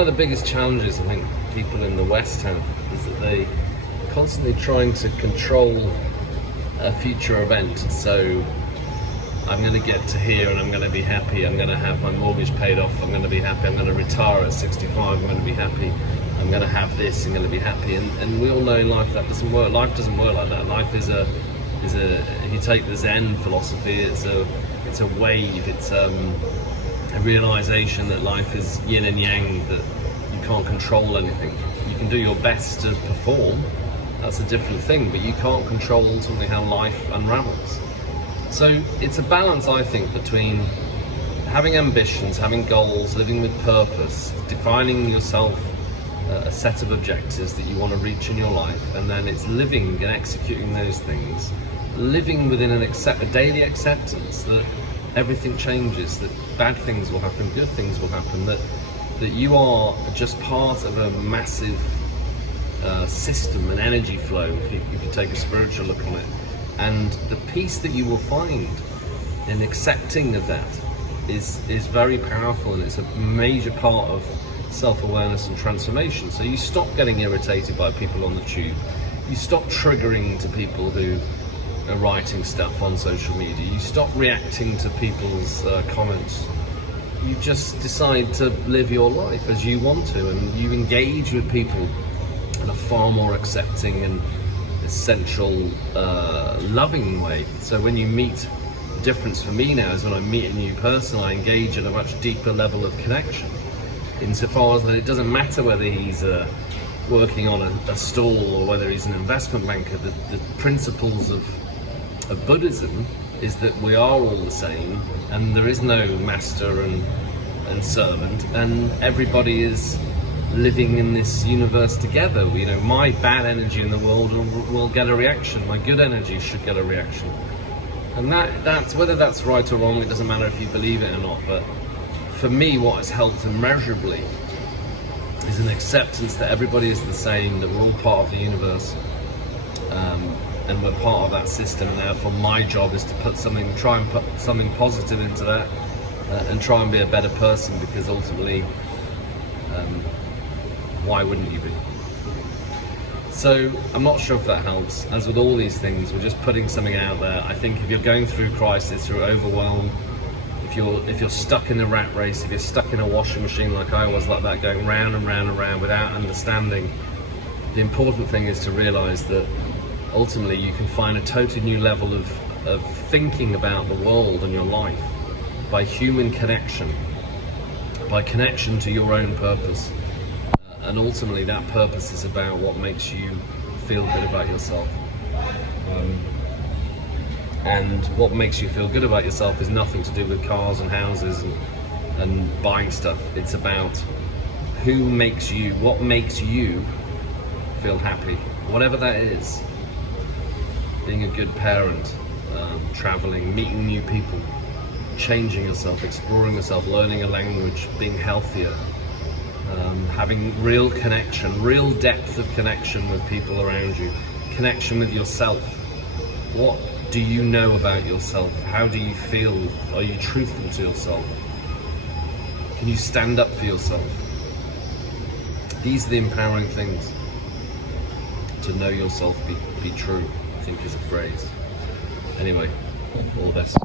one of the biggest challenges I think people in the West have is that they constantly trying to control a future event. So I'm going to get to here and I'm going to be happy, I'm going to have my mortgage paid off, I'm going to be happy, I'm going to retire at 65, I'm going to be happy, I'm going to have this, I'm going to be happy. And we all know in life that doesn't work. Life doesn't work like that. Life is a if you take the Zen philosophy, it's a wave, it's a realization that life is yin and yang, that you can't control anything. You can do your best to perform, that's a different thing, but you can't control ultimately how life unravels. So it's a balance, I think, between having ambitions, having goals, living with purpose, defining yourself a set of objectives that you want to reach in your life, and then it's living and executing those things, living within a daily acceptance that everything changes, that bad things will happen, good things will happen, that you are just part of a massive system, an energy flow, if you take a spiritual look on it. And the peace that you will find in accepting of that is very powerful, and it's a major part of self-awareness and transformation. So you stop getting irritated by people on the tube, you stop triggering to people who are writing stuff on social media, you stop reacting to people's comments. You just decide to live your life as you want to, and you engage with people in a far more accepting and essential, loving way. So when you meet, the difference for me now is when I meet a new person, I engage at a much deeper level of connection, insofar as that it doesn't matter whether he's working on a stall or whether he's an investment banker. The principles of Buddhism is that we are all the same, and there is no master and servant, and everybody is living in this universe together. You know, my bad energy in the world will get a reaction, my good energy should get a reaction. And that's whether that's right or wrong, it doesn't matter if you believe it or not, but for me what has helped immeasurably is an acceptance that everybody is the same, that we're all part of the universe, and we're part of that system, and therefore my job is to try and put something positive into that, and try and be a better person, because ultimately, why wouldn't you be? So I'm not sure if that helps. As with all these things, we're just putting something out there. I think if you're going through crisis, through overwhelm, if you're stuck in the rat race, if you're stuck in a washing machine like I was, like that, going round and round and round without understanding, the important thing is to realize that ultimately you can find a totally new level of thinking about the world and your life by human connection, by connection to your own purpose. And ultimately that purpose is about what makes you feel good about yourself. And what makes you feel good about yourself is nothing to do with cars and houses and buying stuff. It's about what makes you feel happy, whatever that is. Being a good parent, traveling, meeting new people, changing yourself, exploring yourself, learning a language, being healthier, having real connection, real depth of connection with people around you, connection with yourself. What do you know about yourself? How do you feel? Are you truthful to yourself? Can you stand up for yourself? These are the empowering things. To know yourself, be true, I think is a phrase. Anyway, all the best.